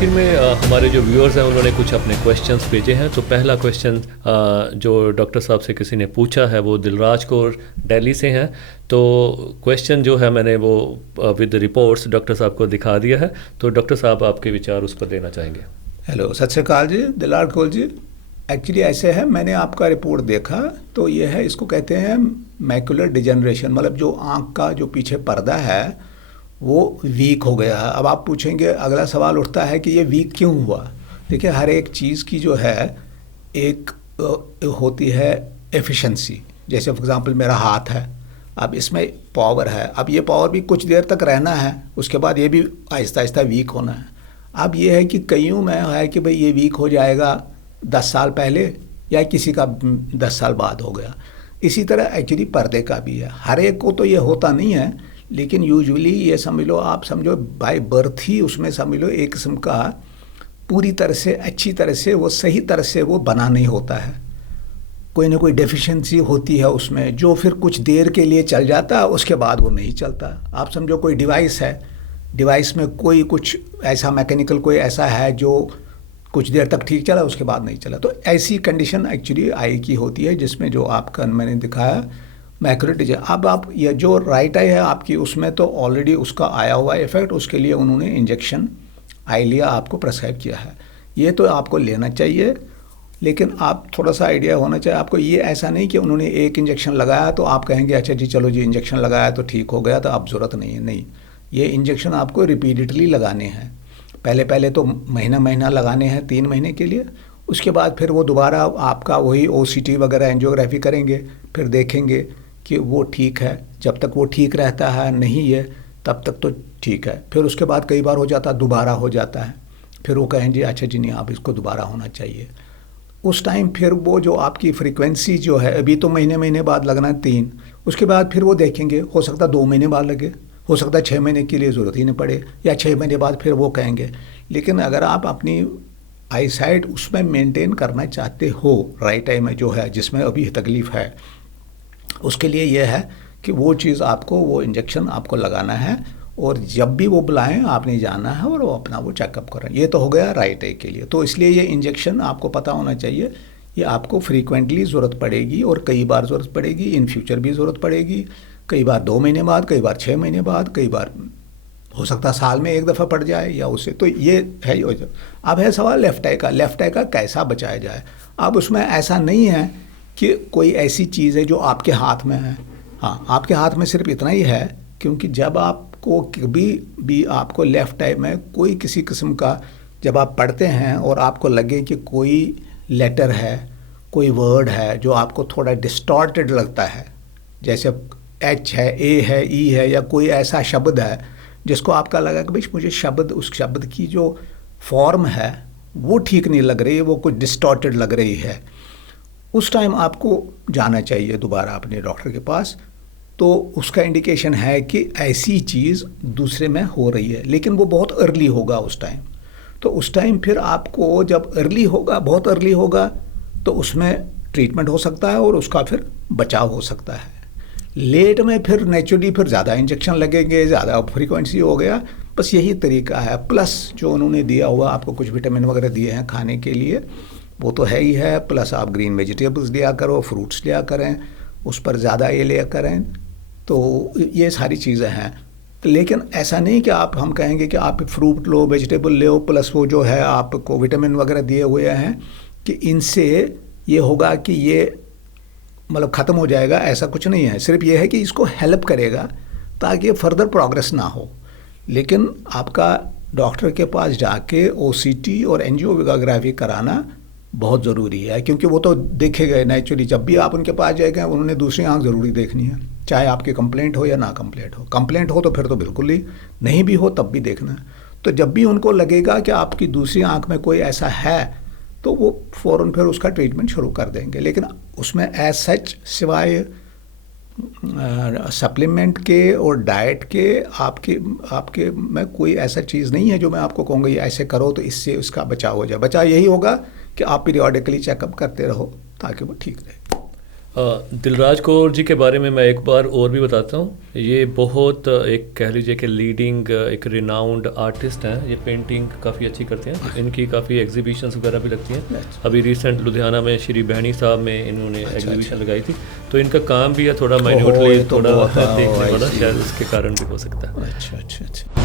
आखिर में हमारे जो व्यूअर्स हैं उन्होंने कुछ अपने क्वेश्चंस भेजे हैं। तो पहला क्वेश्चन जो डॉक्टर साहब से किसी ने पूछा है वो दिलराज कौर दिल्ली से हैं। तो क्वेश्चन जो है मैंने वो विद रिपोर्ट्स डॉक्टर साहब को दिखा दिया है। तो डॉक्टर साहब आपके विचार उस पर देना चाहेंगे। हेलो, सत श्री अकाल जी, दिलराज कौर जी। एक्चुअली ऐसे है, मैंने आपका रिपोर्ट देखा तो ये है, इसको कहते हैं मैकुलर डिजेनरेशन, मतलब जो आँख का जो पीछे पर्दा है वो वीक हो गया है। अब आप पूछेंगे, अगला सवाल उठता है कि ये वीक क्यों हुआ। देखिए, हर एक चीज़ की जो है एक होती है एफिशिएंसी। जैसे फॉर एग्जांपल मेरा हाथ है, अब इसमें पावर है, अब ये पावर भी कुछ देर तक रहना है, उसके बाद ये भी आहिस्ता आहिस्ता वीक होना है। अब ये है कि कईयों में है कि भाई ये वीक हो जाएगा 10 साल पहले या किसी का 10 साल बाद हो गया। इसी तरह एक्चुअली पर्दे का भी है, हर एक को तो ये होता नहीं है, लेकिन यूजुअली ये समझ लो, आप समझो बाय बर्थ ही उसमें समझ लो एक किस्म का पूरी तरह से अच्छी तरह से वो सही तरह से वो बना नहीं होता है। कोई ना कोई डेफिशिएंसी होती है उसमें, जो फिर कुछ देर के लिए चल जाता है, उसके बाद वो नहीं चलता। आप समझो कोई डिवाइस है, डिवाइस में कोई कुछ ऐसा मैकेनिकल कोई ऐसा है जो कुछ देर तक ठीक चला, उसके बाद नहीं चला। तो ऐसी कंडीशन एक्चुअली आई की होती है, जिसमें जो आपका मैंने दिखाया मैकुलर डिजीज। अब आप ये जो राइट आई है आपकी, उसमें तो ऑलरेडी उसका आया हुआ इफेक्ट, उसके लिए उन्होंने इंजेक्शन आइलिया आपको प्रेस्क्राइब किया है, ये तो आपको लेना चाहिए। लेकिन आप थोड़ा सा आइडिया होना चाहिए आपको, ये ऐसा नहीं कि उन्होंने एक इंजेक्शन लगाया तो आप कहेंगे अच्छा जी चलो जी इंजेक्शन लगाया तो ठीक हो गया तो अब ज़रूरत नहीं है। नहीं, ये इंजेक्शन आपको रिपीटेडली लगाने हैं। पहले पहले तो महीना महीना लगाने हैं 3 महीने के लिए, उसके बाद फिर वो दोबारा आपका वही OCT वगैरह एंजियोग्राफी करेंगे, फिर देखेंगे कि वो ठीक है। जब तक वो ठीक रहता है नहीं है तब तक तो ठीक है। फिर उसके बाद कई बार हो जाता है, दोबारा हो जाता है, फिर वो कहेंगे अच्छा जी नहीं आप इसको दोबारा होना चाहिए। उस टाइम फिर वो जो आपकी फ्रीक्वेंसी जो है, अभी तो महीने महीने बाद लगना है 3, उसके बाद फिर वो देखेंगे, हो सकता है 2 महीने बाद लगे, हो सकता है 6 महीने के लिए ज़रूरत ही नहीं पड़े, या 6 महीने बाद फिर वो कहेंगे। लेकिन अगर आप अपनी आई साइट उसमें मेंटेन करना चाहते हो राइट आई में जो है जिसमें अभी तकलीफ़ है, उसके लिए यह है कि वो चीज़ आपको, वो इंजेक्शन आपको लगाना है, और जब भी वो बुलाएं आपने जाना है और वो अपना वो चेकअप करें। ये तो हो गया राइट आई के लिए। तो इसलिए ये इंजेक्शन आपको पता होना चाहिए, ये आपको फ्रीक्वेंटली ज़रूरत पड़ेगी और कई बार ज़रूरत पड़ेगी, इन फ्यूचर भी ज़रूरत पड़ेगी। कई बार 2 महीने बाद, कई बार 6 महीने बाद, कई बार हो सकता है साल में एक दफ़ा पड़ जाए या उससे। तो ये है। अब है सवाल लेफ्ट आई का, लेफ्ट आई का कैसा बचाया जाए। अब उसमें ऐसा नहीं है कि कोई ऐसी चीज़ है जो आपके हाथ में है। हाँ, आपके हाथ में सिर्फ इतना ही है, क्योंकि जब आपको कभी भी आपको लेफ़्ट आई में कोई किसी किस्म का जब आप पढ़ते हैं और आपको लगे कि कोई लेटर है, कोई वर्ड है जो आपको थोड़ा डिस्टॉर्टेड लगता है, जैसे H है, A है, E है, या कोई ऐसा शब्द है जिसको आपका लगा कि भाई मुझे शब्द, उस शब्द की जो फॉर्म है वो ठीक नहीं लग रही है, वो कुछ डिस्टॉर्टेड लग रही है, उस टाइम आपको जाना चाहिए दोबारा अपने डॉक्टर के पास। तो उसका इंडिकेशन है कि ऐसी चीज़ दूसरे में हो रही है, लेकिन वो बहुत अर्ली होगा उस टाइम। तो उस टाइम फिर आपको जब अर्ली होगा, बहुत अर्ली होगा, तो उसमें ट्रीटमेंट हो सकता है और उसका फिर बचाव हो सकता है। लेट में फिर नेचुरली फिर ज़्यादा इंजेक्शन लगेंगे, ज़्यादा फ्रीक्वेंसी हो गया, बस यही तरीका है। प्लस जो उन्होंने दिया हुआ आपको कुछ विटामिन वगैरह दिए हैं खाने के लिए, वो तो है ही है। प्लस आप ग्रीन वेजिटेबल्स लिया करो, फ्रूट्स लिया करें, उस पर ज़्यादा ये लिया करें। तो ये सारी चीज़ें हैं। लेकिन ऐसा नहीं कि आप, हम कहेंगे कि आप फ्रूट लो, वेजिटेबल लो, प्लस वो जो है आपको विटामिन वगैरह दिए हुए हैं कि इनसे ये होगा कि ये मतलब ख़त्म हो जाएगा, ऐसा कुछ नहीं है। सिर्फ ये है कि इसको हेल्प करेगा ताकि फर्दर प्रोग्रेस ना हो। लेकिन आपका डॉक्टर के पास जाके OCT और एंजियोग्राफी कराना बहुत ज़रूरी है, क्योंकि वो तो देखे गए नेचुरली। जब भी आप उनके पास जाएंगे उन्होंने दूसरी आंख ज़रूरी देखनी है, चाहे आपकी कंप्लेंट हो या ना कंप्लेंट हो। कंप्लेंट हो तो फिर तो बिल्कुल ही, नहीं भी हो तब भी देखना है। तो जब भी उनको लगेगा कि आपकी दूसरी आंख में कोई ऐसा है, तो वो फ़ौरन फिर उसका ट्रीटमेंट शुरू कर देंगे। लेकिन उसमें एज सच सिवाय सप्लीमेंट के और डाइट के आपके में कोई ऐसा चीज़ नहीं है जो मैं आपको कहूँगा ये ऐसे करो तो इससे उसका बचाव हो जाए। बचाव यही होगा कि आप पीरियोडिकली चेकअप करते रहो ताकि वो ठीक रहे। दिलराज कौर जी के बारे में मैं एक बार और भी बताता हूँ। ये बहुत एक कह लीजिए कि लीडिंग एक रिनाउंड आर्टिस्ट हैं। ये पेंटिंग काफ़ी अच्छी करते हैं, इनकी काफ़ी एग्जीबिशंस वगैरह भी लगती हैं। अभी रिसेंट लुधियाना में श्री बहनी साहब में इन्होंने एग्जीबिशन लगाई थी, तो इनका काम भी है थोड़ा माइन्यूटली ये तो थोड़ा बहुत, देखने वाला, ऐसी- शायद उसके कारण भी हो सकता है। अच्छा अच्छा अच्छा।